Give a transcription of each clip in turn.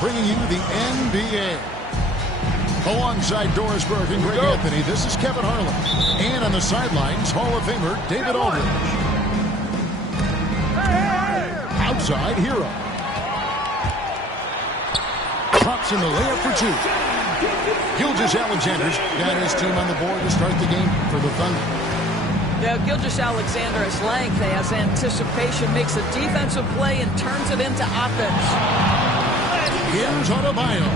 Bringing you the NBA. Alongside Doris Burke and Greg Anthony, this is Kevin Harlan. And on the sidelines, Hall of Famer David Aldridge. Outside, Hero. Drops in the layup for two. Gilgeous-Alexander's got his team on the board to start the game for the Thunder. Now, Gilgeous-Alexander has length, has anticipation, makes a defensive play, and turns it into offense. Here's Adebayo.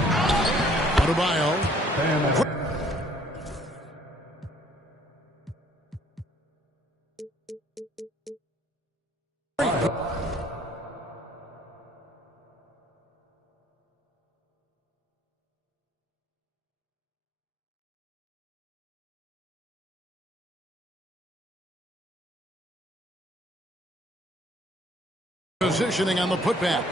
Adebayo. Positioning on the putback.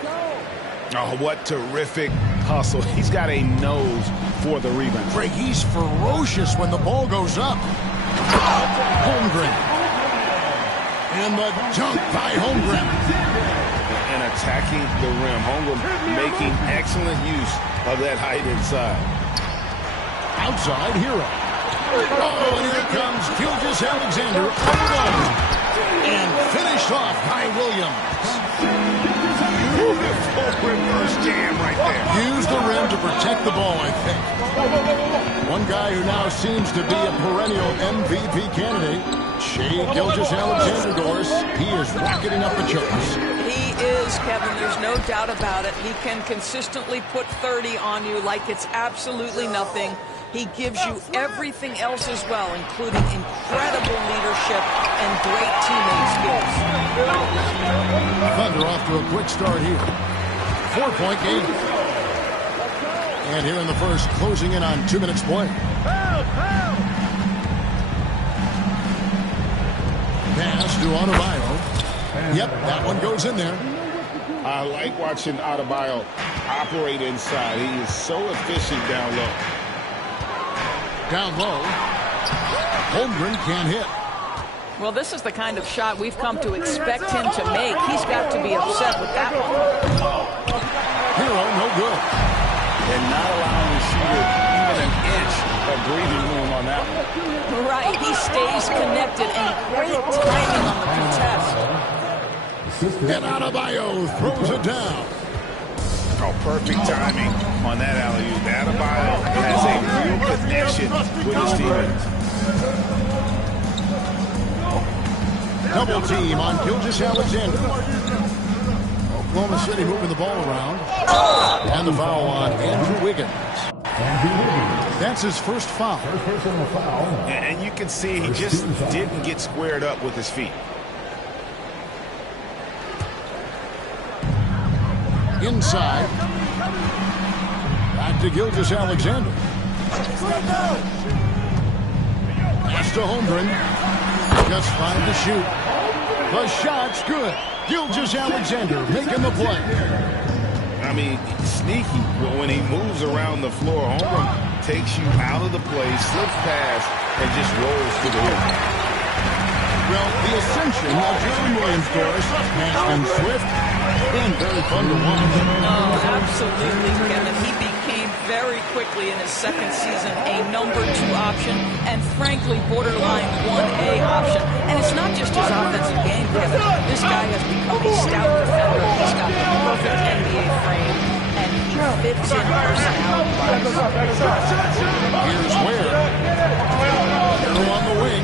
Oh, what terrific hustle. He's got a nose for the rebound. Greg, he's ferocious when the ball goes up. Holmgren. And the dunk by Holmgren. And attacking the rim. Holmgren making excellent use of that height inside. Outside, Hero. Oh, and here comes Gilgeous-Alexander. And finished off by Williams. Beautiful reverse jam right there. Use the rim to protect the ball, I think. One guy who now seems to be a perennial MVP candidate, Shai Gilgeous-Alexander, Doris. He is rocketing up the charts. He is, Kevin. There's no doubt about it. He can consistently put 30 on you like it's absolutely nothing. He gives you everything else as well, including incredible leadership and great teammate skills. Thunder off to a quick start here. 4-point game. And here in the first, closing in on 2 minutes play. Pass to Adebayo. Yep, that one goes in there. I like watching Adebayo operate inside. He is so efficient down low. Down low. Holmgren can't hit. Well, this is the kind of shot we've come to expect him to make. He's got to be upset with that one. Hero, no good. And not allowing the shooter even an inch of breathing room on that one. Right. He stays connected and great timing on the contest. And Adebayo throws it down. Oh, perfect timing on that alley-oop. Adebayo has a real connection with his teammates. Double team on Gilgeous-Alexander. Oklahoma City moving the ball around. And the foul on Andrew Wiggins. That's his first foul. And you can see he just didn't get squared up with his feet. Inside. Back to Gilgeous-Alexander. Pass to Holmgren. Just 5 to shoot. The shot's good. Gilgeous-Alexander making the play. I mean, sneaky when he moves around the floor. Holmgren takes you out of the play, slips past, and just rolls to the rim. Well, the ascension of Jerry Williams, Doris, fast and swift, and very fun to watch. Oh, absolutely, Kevin. He became very quickly in his second season a number 2 option and, frankly, borderline 1A option. And it's not just his offensive game, Kevin. This guy has become a stout defender. He's got the perfect NBA frame, and he fits in personality-wise. Here's Ware. Hero on the wing.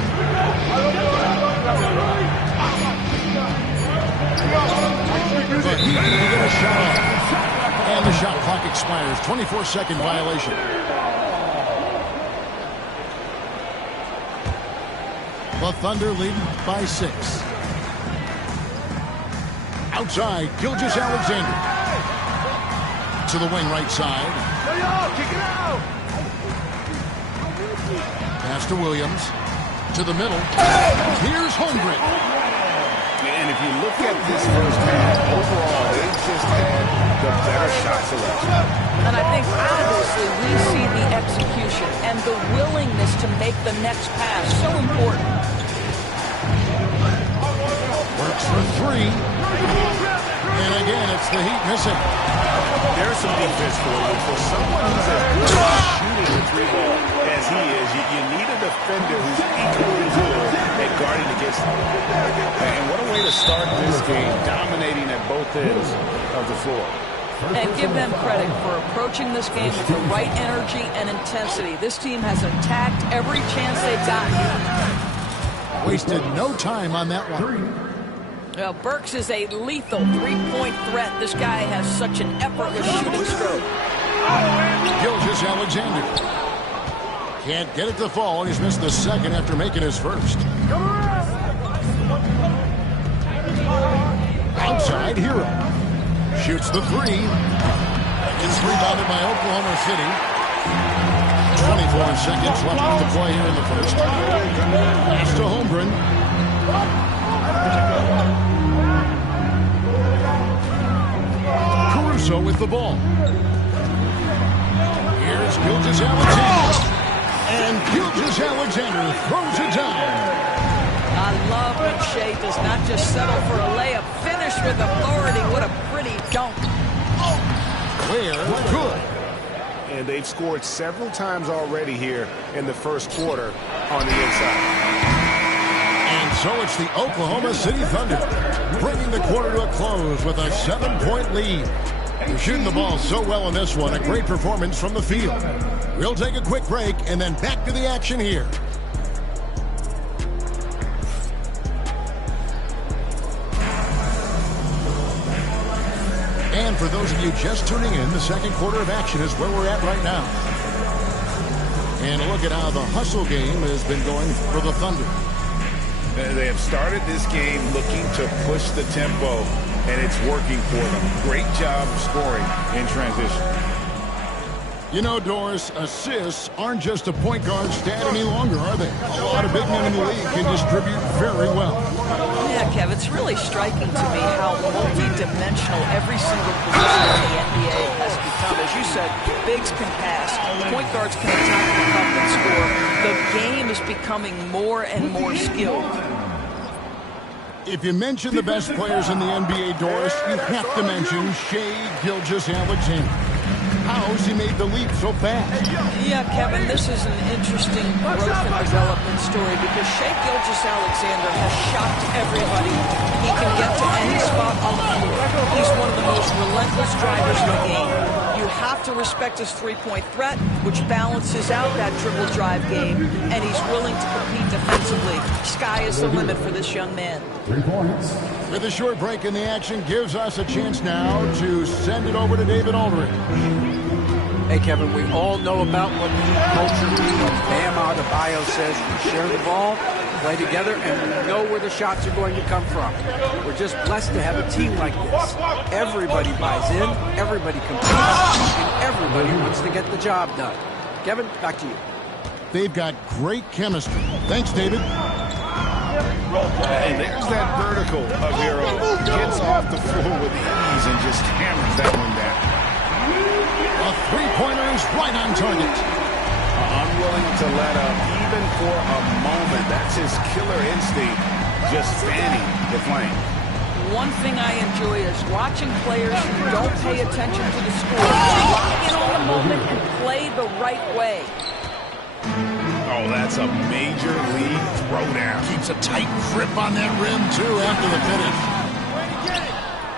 But he can get a shot off. And the shot clock expires. 24-second violation. The Thunder lead by 6. Outside, Gilgeous-Alexander. To the wing right side. Pass to Williams. To the middle. Here's Holmgren. And if you look at this first half, overall, they just had the better shot selection. And I think, obviously, we see the execution and the willingness to make the next pass so important. Works for 3. And again, it's the Heat missing. There's some defense for you. For someone who's as good at shooting the three ball as he is, you need a defender who's equally good at guarding against him. And what a way to start this game, dominating at both ends of the floor. And give them credit for approaching this game with the right energy and intensity. This team has attacked every chance they've gotten. Wasted no time on that one. Well, Burks is a lethal three-point threat. This guy has such an effortless shooting stroke. Gilgeous-Alexander can't get it to fall. He's missed the second after making his first. Outside Hero shoots the three. It's rebounded by Oklahoma City. 24 seconds left to play here in the first. Pass to Holmgren. Caruso with the ball. Here's Gilgeous-Alexander. And Gilgeous-Alexander throws it down. I love when Shea does not just settle for a layup. Finish with authority. What a pretty dunk. Clear, good. And they've scored several times already here in the first quarter on the inside. And so it's the Oklahoma City Thunder bringing the quarter to a close with a 7-point lead. They're shooting the ball so well in this one. A great performance from the field. We'll take a quick break and then back to the action here. And for those of you just tuning in, the second quarter of action is where we're at right now. And look at how the hustle game has been going for the Thunder. They have started this game looking to push the tempo, and it's working for them. Great job scoring in transition. You know, Doris, assists aren't just a point guard stat any longer, are they? A lot of big men in the league can distribute very well. Yeah, Kev, it's really striking to me how multi-dimensional every single position in the NBA has become. As you said, bigs can pass, point guards can attack the cup and score. The game is becoming more and more skilled. If you mention the best players in the NBA, Doris, you have to mention Shea Gilgeous-Alexander. How's he made the leap so fast? Yeah, Kevin, this is an interesting growth and development story because Shea Gilgeous-Alexander has shocked everybody. He can get to any spot on the floor. He's one of the most relentless drivers in the game. You have to respect his three-point threat, which balances out that dribble drive game, and he's willing to compete defensively. Sky is the limit for this young man. 3 points. With a short break in the action, gives us a chance now to send it over to David Aldridge. Hey, Kevin, we all know about what Heat culture means. Bam Adebayo says we share the ball, play together, and we know where the shots are going to come from. We're just blessed to have a team like this. Everybody buys in, everybody competes, and everybody wants to get the job done. Kevin, back to you. They've got great chemistry. Thanks, David. And there's that vertical of Hero. Gets off the floor with ease and just hammers that one down. A three-pointer is right on target. Unwilling to let up even for a moment. That's his killer instinct, just fanning the flame. One thing I enjoy is watching players who don't pay attention to the score lock in on the moment and play the right way. Oh, that's a major league throwdown. Keeps a tight grip on that rim, too, after the finish.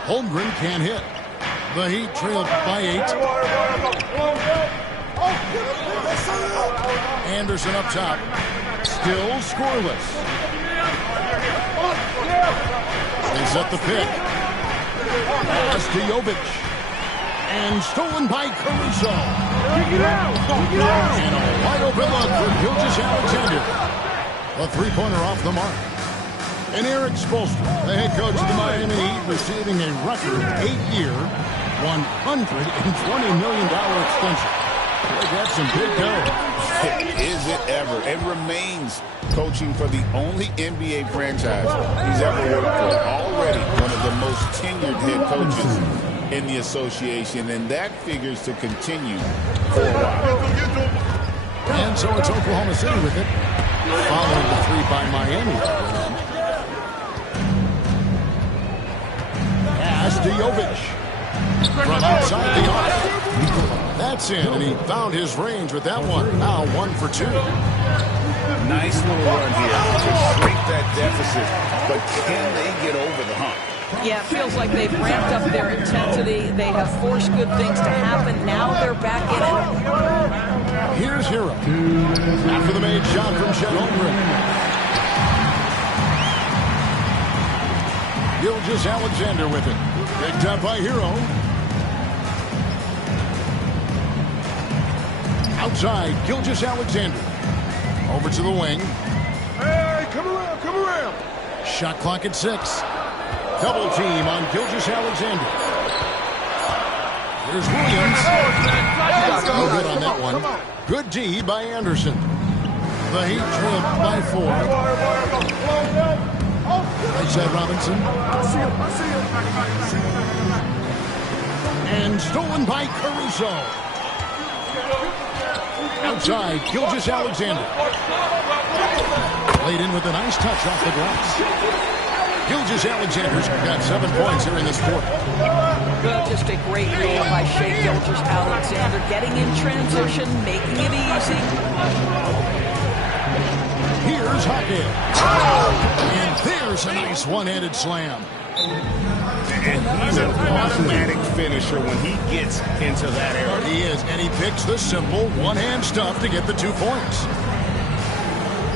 Holmgren can't hit. The Heat trailed by 8. Anderson up top. Still scoreless. They set the pick. Pass to Jovic. And stolen by Caruso. And a wide open look for Gilgeous-Alexander. A three-pointer off the mark. And Eric Spoelstra, the head coach of the Miami Heat, receiving a record 8-year, $120 million extension. Boy, that's some big dough. Is it ever? It remains coaching for the only NBA franchise he's ever worked for. Already one of the most tenured head coaches in the association, and that figures to continue for a while. And so it's Oklahoma City with it, following the three by Miami. Pass From outside the arc. That's in, and he found his range with that one. Now 1 for 2. Nice little run here to shrink that deficit, but can they get over the hump? Yeah, it feels like they've ramped up their intensity. They have forced good things to happen. Now they're back in it. Here's Hero. After the made shot from Chet Holmgren. Gilgeous-Alexander with it. Picked up by Hero. Outside, Gilgeous-Alexander. Over to the wing. Hey, come around, come around. Shot clock at 6. Double team on Gilgeous-Alexander. Here's Williams. No good on that one. Good D by Anderson. The Heat trailed by 4. Right side Robinson. And stolen by Caruso. Outside, Gilgeous-Alexander. Played in with a nice touch off the glass. Gilgeous-Alexander's got 7 points here in this quarter. Good, just a great read by Shai Gilgeous-Alexander. Getting in transition, making it easy. Here's Hawkins. And there's a nice one-handed slam. And he's an automatic finisher when he gets into that area. He is, and he picks the simple one-hand stuff to get the 2 points.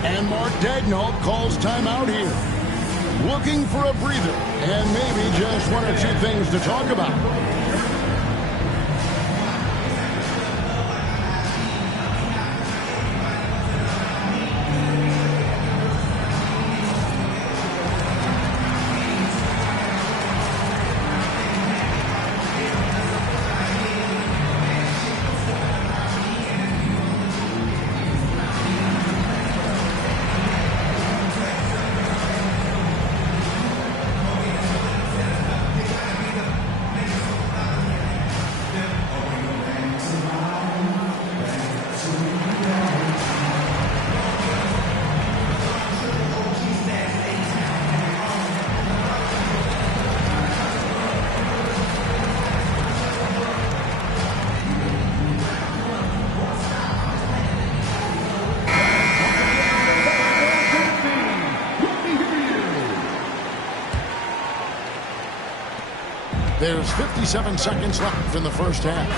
And Mark Daigneault calls timeout here. Looking for a breather, and maybe just 1 or 2 things to talk about. There's 57 seconds left in the first half.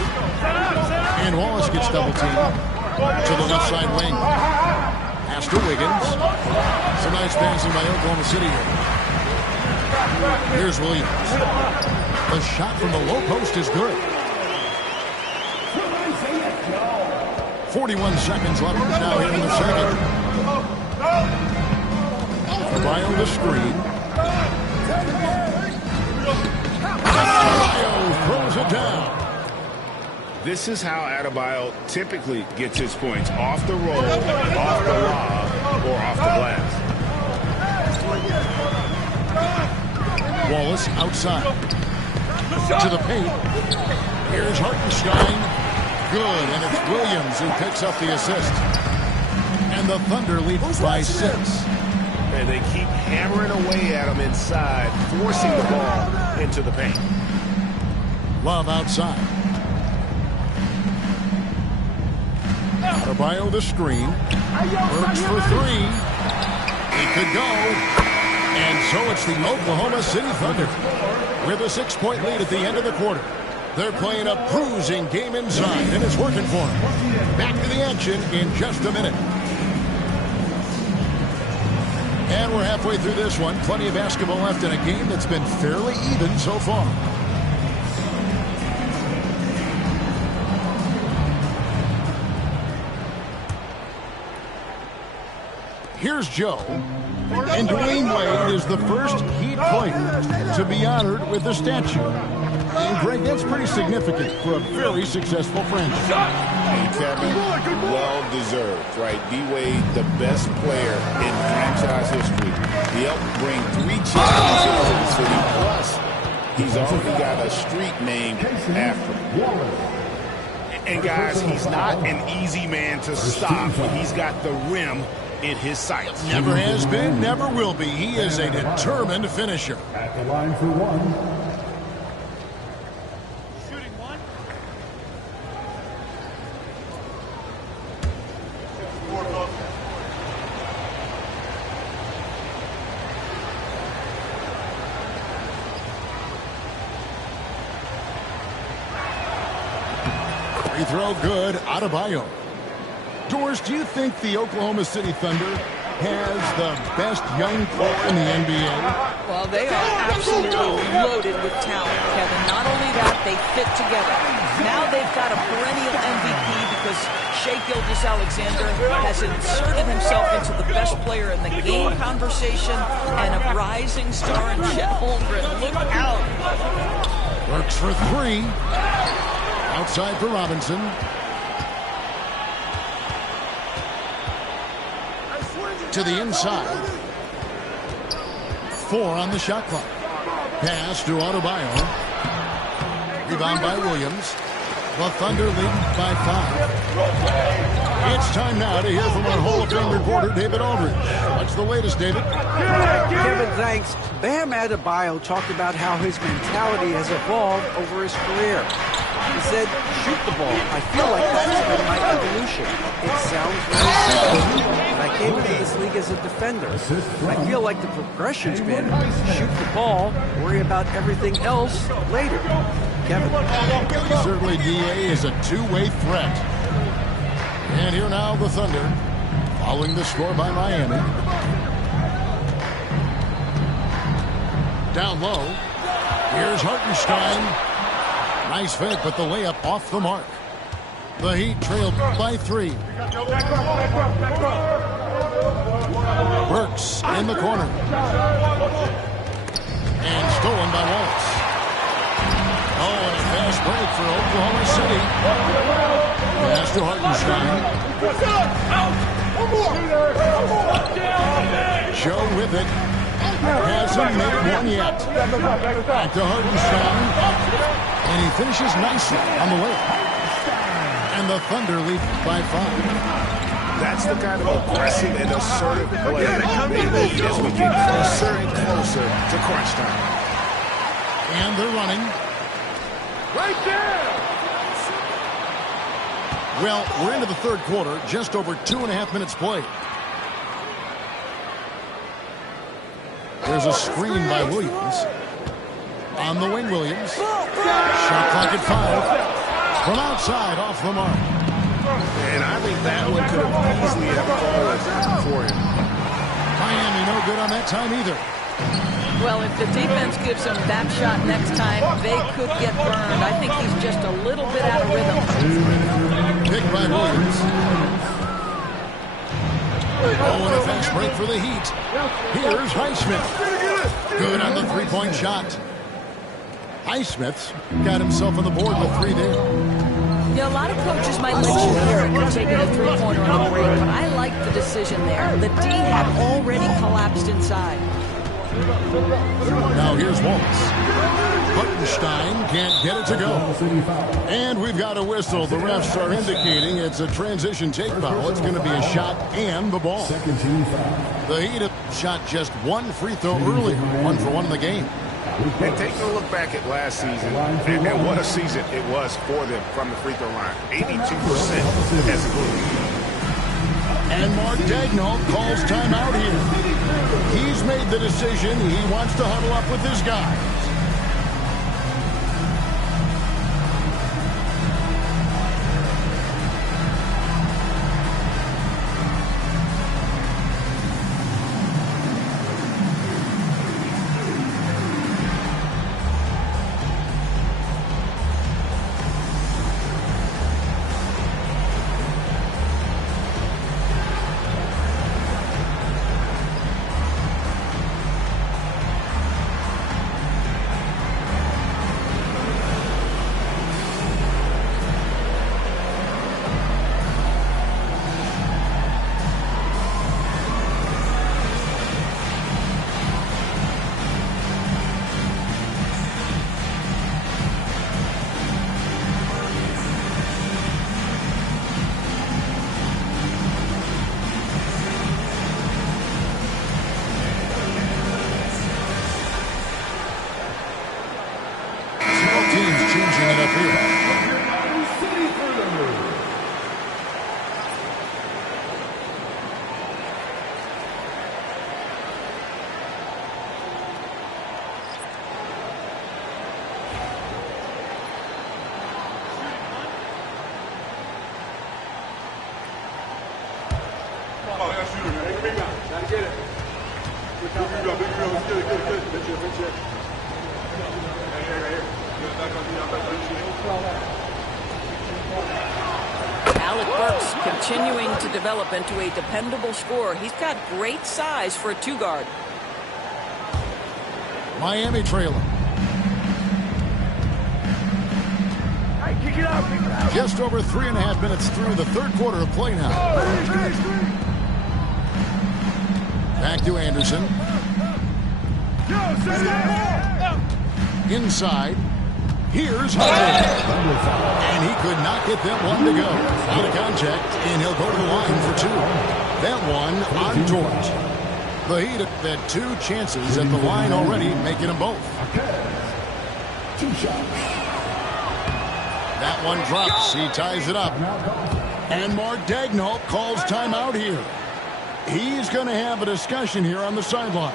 And Wallace gets double teamed to the left side wing. Pass to Wiggins. Some nice passing by Oklahoma City here. Here's Williams. The shot from the low post is good. 41 seconds left now here in the second. Adebayo the screen. Adebayo throws it down. This is how Adebayo typically gets his points. Off the roll, off the lob, or off the glass. Wallace outside. To the paint. Here's Hartenstein. Good, and it's Williams who picks up the assist. And the Thunder lead by 6. And they keep hammering away at him inside, forcing the ball into the paint. Love outside. Adebayo the screen. Works for 3. He could go. And so it's the Oklahoma City Thunder with a 6-point lead at the end of the quarter. They're playing a cruising game inside, and it's working for them. Back to the action in just a minute. And we're halfway through this one. Plenty of basketball left in a game that's been fairly even so far. Here's Joe. And Dwayne Wade is the first Heat player to be honored with a statue. And Greg, that's pretty significant for a very successful franchise. Hey, Kevin, well deserved, right? D-Wade, the best player in franchise history. He helped bring 3 championships to the city. Plus, he's already got a street named after him. And guys, he's not an easy man to stop, but he's got the rim in his sights. Never has been, never will be. He is a determined finisher. At the line for 1. Free throw good. Adebayo. Doris, do you think the Oklahoma City Thunder has the best young core in the NBA? Well, they are absolutely loaded with talent, Kevin. Not only that, they fit together. Now they've got a perennial MVP because Shai Gilgeous-Alexander has inserted himself into the best player in the game conversation and a rising star in Chet Holmgren. Look out. Works for three. Outside for Robinson. To the inside. 4 on the shot clock. Pass to Adebayo. Rebound by Williams. The Thunder lead by 5. It's time now to hear from our Hall of Fame reporter, David Aldridge. What's the latest, David? Kevin, thanks. Bam Adebayo talked about how his mentality has evolved over his career. He said, shoot the ball. I feel like that's been my evolution. It sounds very simple, but I came into this league as a defender. I feel like the progression's been shoot the ball, worry about everything else later. Kevin. Certainly, DA is a two-way threat. And here now the Thunder, following the score by Miami. Down low. Here's Hartenstein. Nice fake, but the layup off the mark. The Heat trailed by 3. Burks in the corner. And stolen by Wallace. Oh, and a fast break for Oklahoma City. Pass to Hartenstein. Joe with it. Hasn't made one yet. Back to Hartenstein. And he finishes nicely on the way. And the Thunder lead by 5. That's the kind of aggressive and assertive play they need as we get closer and closer to crunch time. And they're running. Right there! Well, we're into the third quarter, just over 2.5 minutes played. There's a screen by Williams. On the wing, Williams. Shot clock at 5. From outside, off the mark. And I think that one could have easily have fallen for him. Miami no good on that time either. Well, if the defense gives him that shot next time, they could get burned. I think he's just a little bit out of rhythm. Picked by Williams. Oh, and a fast break for the Heat. Here's Highsmith. Good on the three-point shot. Highsmith's got himself on the board with 3 there. Yeah, a lot of coaches might let you hear it for taking a three-pointer on the break, but I like the decision there. The D had already collapsed inside. Now here's Wallace. Hartenstein can't get it to go. And we've got a whistle. The refs are indicating it's a transition take foul. It's going to be a shot and the ball. The Heat have shot just 1 free throw earlier. 1 for 1 in the game. And taking a look back at last season, and what a season it was for them from the free throw line. 82% as a group. And Mark Daigneault calls timeout here. He's made the decision. He wants to huddle up with his guys. Alec Burks continuing to develop into a dependable scorer. He's got great size for a two-guard. Miami trailing. Just over 3.5 minutes through the third quarter of play now. Back to Anderson. Inside. Here's Hudson. And he could not get that one to go. Out of contact, and he'll go to the line for two. That one on Dort. The Heat have had two chances at the line already, making them both. Two shots. That one drops. He ties it up. And Mark Daigneault calls timeout here. He's going to have a discussion here on the sideline.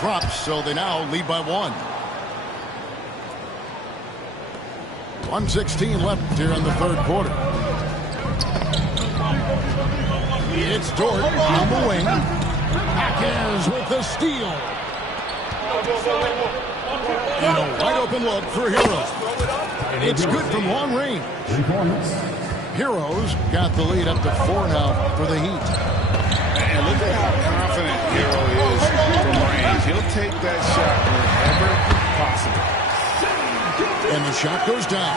Drops, so they now lead by one. 1:16 left here in the third quarter. It's Dort on the wing. Hackers with the steal. And a wide open look for Heroes. It's good from long range. Heroes got the lead up to 4 now for the Heat. And look at how confident Hero is from range. He'll take that shot whenever possible. And the shot goes down.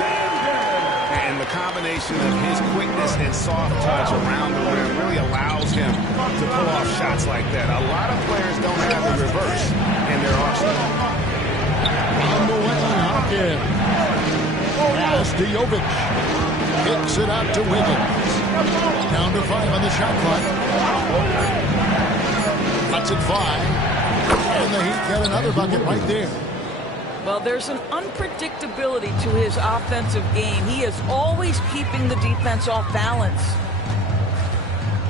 And the combination of his quickness and soft touch around the rim really allows him to pull off shots like that. A lot of players don't have the reverse in their arsenal. On the way, Hawkins. Pass to Jovic. Kicks it out to Wiggins. Down to 5 on the shot clock. Cuts it 5. And the Heat got another bucket right there. Well, there's an unpredictability to his offensive game. He is always keeping the defense off balance.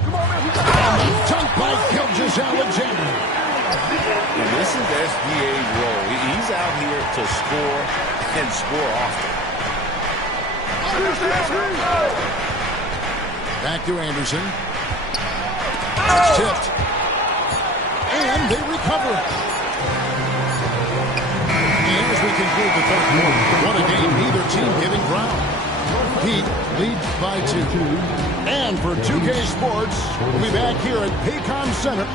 And the dunk by Gilgeous-Alexander. And this is SGA's role. He's out here to score and score often. Back to Anderson. It's tipped. And they recover it. And as we conclude the third quarter, what a game, neither team giving ground. Heat leads by 2. And for 2K Sports, we'll be back here at Paycom Center.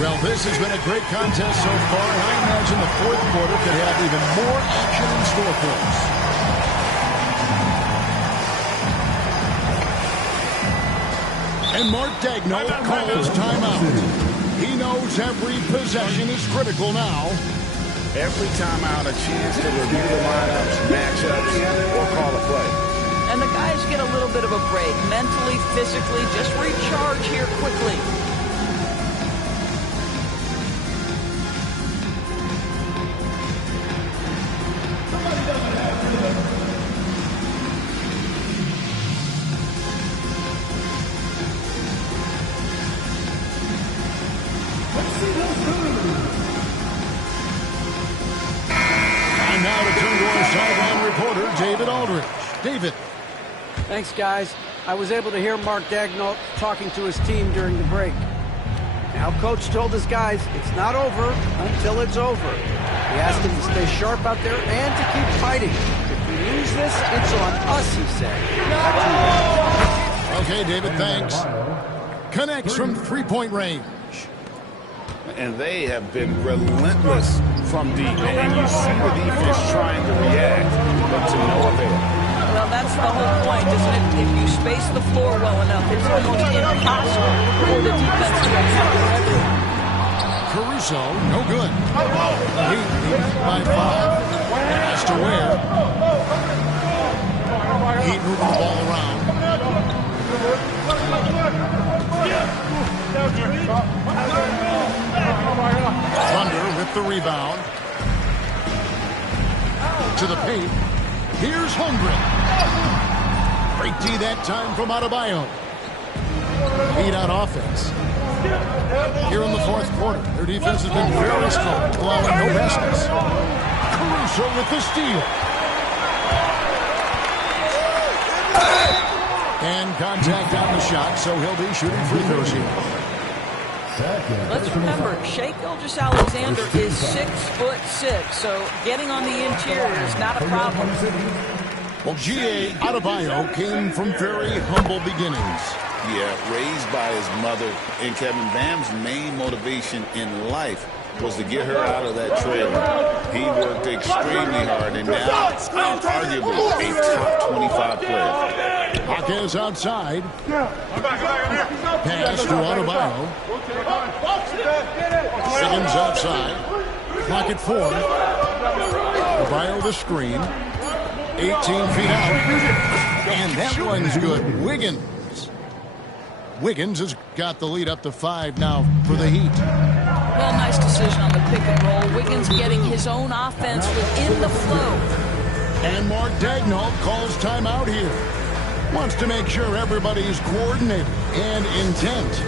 Well, this has been a great contest so far, and I imagine the fourth quarter could have even more action in store for us. And Mark Daigneault calls timeout. He knows every possession is critical now. Every timeout, a chance to review the lineups, matchups, or call a play. And the guys get a little bit of a break, mentally, physically, just recharge here quickly. David. Thanks, guys. I was able to hear Mark Daigneault talking to his team during the break. Now, Coach told his guys it's not over until it's over. He asked them to stay sharp out there and to keep fighting. If we lose this, it's on us, he said. Okay, David, thanks. Connects from three-point range. And they have been relentless from deep. And you see the defense trying to react, but to no avail. Well, that's the whole point, isn't it? If you space the floor well enough, it's almost impossible for the defense to cover everyone. Caruso, no good. Heat leads by 5. Has to wear. Heat moving the ball around. Thunder with the rebound. To the paint. Here's Holmgren. Break D that time from Adebayo. Heat on offense. Here in the fourth quarter, their defense has been very strong, allowing no baskets. Caruso with the steal. And contact on the shot, so he'll be shooting free throws here. Let's remember, Shai Gilgeous-Alexander is 6'6", so getting on the interior is not a problem. Well, G.A. Adebayo came from very humble beginnings. Yeah, raised by his mother, and Kevin Bam's main motivation in life was to get her out of that trailer. He worked extremely hard, and now arguably a top 25 player. Hawkins outside. Pass to Adebayo. Wiggins outside. Clock at 4. Adebayo the screen. 18 feet out. And that one's good. Wiggins has got the lead up to 5 now for the Heat. Well, nice decision on the pick and roll. Wiggins getting his own offense within the flow. And Mark Daigneault calls timeout here. Wants to make sure everybody's coordinated and intent.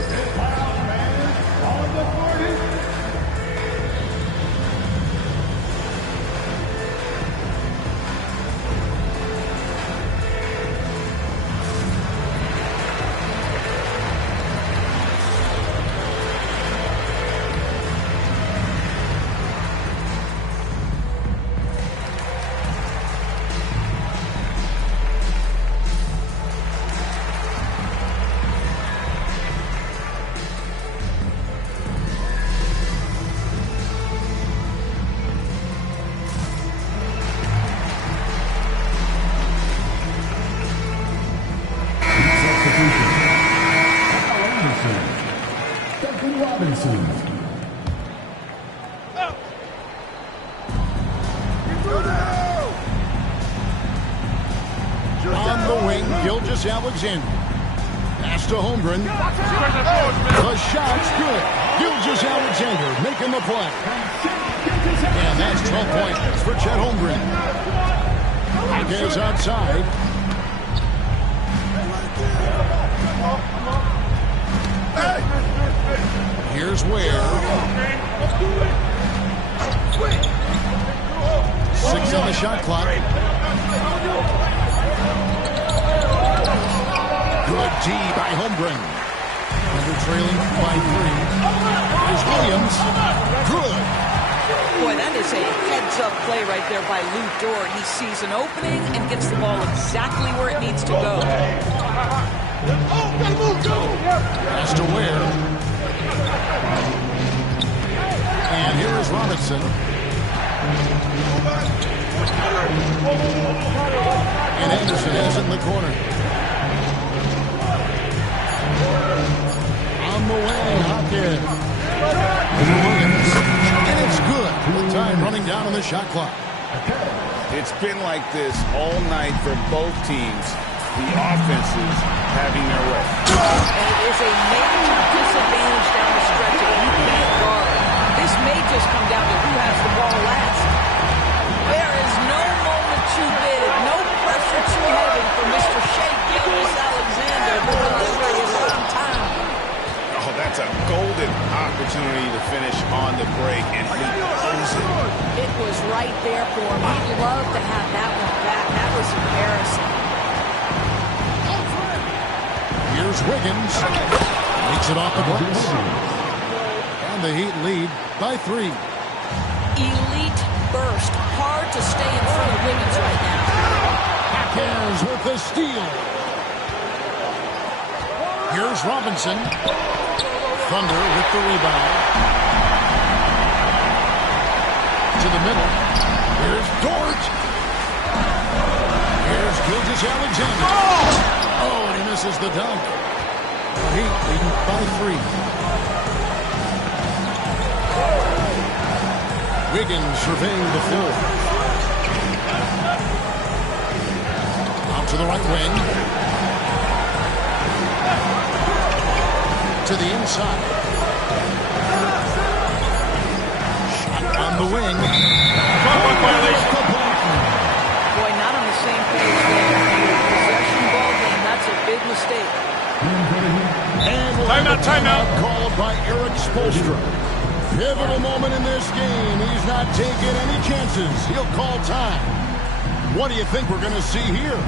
On the wing, Gilgeous-Alexander. Pass to Holmgren. The shot's good. Gilgeous-Alexander making the play. And that's 12 points for Chet Holmgren. Hawkins outside. Here's Ware. 6 on the shot clock. Good D by Holmgren. Under trailing by 3. Here's Williams. Good. Boy, that is a heads-up play right there by Lou Dort. He sees an opening and gets the ball exactly where it needs to go. Pass to Ware. And here is Robinson. And Anderson has it in the corner. On the way, Hopkins. Williams. And it's good. With time running down on the shot clock. It's been like this all night for both teams. The offenses having their way. And it is a major disadvantage down the stretch that you can't guard. This may just come down to who has the ball last. There is no moment too big, no pressure too heavy for Mr. Shai Gilgeous-Alexander. The delivery is on time. Oh, that's a golden opportunity to finish on the break, and he owns it. It was right there for him. He'd love to have that one back. That was embarrassing. Here's Wiggins. Makes it off the glass. And the Heat lead by 3. Elite burst. Hard to stay in front of Wiggins right now. Hawkins with the steal. Here's Robinson. Thunder with the rebound. To the middle. Here's Dort. Here's Here's Gilgeous-Alexander. Oh, and he misses the dunk. Heat leading by 3. Wiggins surveying the floor. Out to the right wing. To the inside. Shot on the wing. Boy, not on the same page there. Possession ball game, that's a big mistake. And timeout called by Eric Spoelstra. Pivotal moment in this game. He's not taking any chances. He'll call time. What do you think we're going to see here?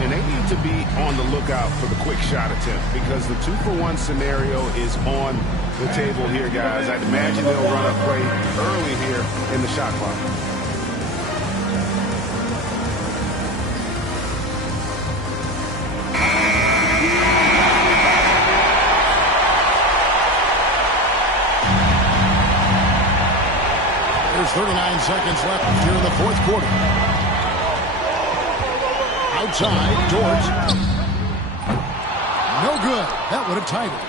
And they need to be on the lookout for the quick shot attempt because the 2-for-1 scenario is on the table here, guys. I'd imagine they'll run a play early here in the shot clock. There's 39 seconds left here in the fourth quarter. Outside, George. No good. That would have tied it.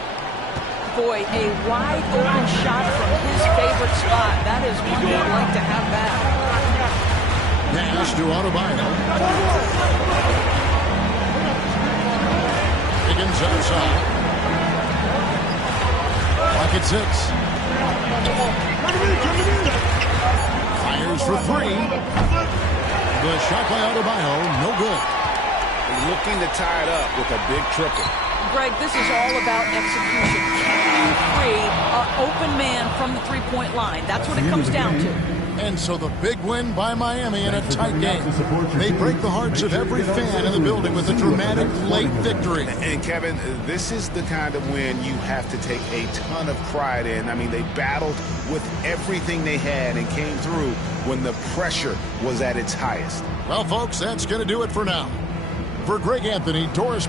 Boy, a wide open shot from his favorite spot. That is one he'd like to have back. Pass to Adebayo. Higgins outside. Clock at 6. Fires for 3. The shot by Adebayo, no good. Looking to tie it up with a big triple. Greg, this is all about execution. Can you free an open man from the three-point line? That's what it comes down to. And so the big win by Miami in a tight game. They break the hearts of every fan in the building with a dramatic late victory. And Kevin, this is the kind of win you have to take a ton of pride in. I mean, they battled with everything they had and came through when the pressure was at its highest. Well, folks, that's going to do it for now. For Greg Anthony, Doris...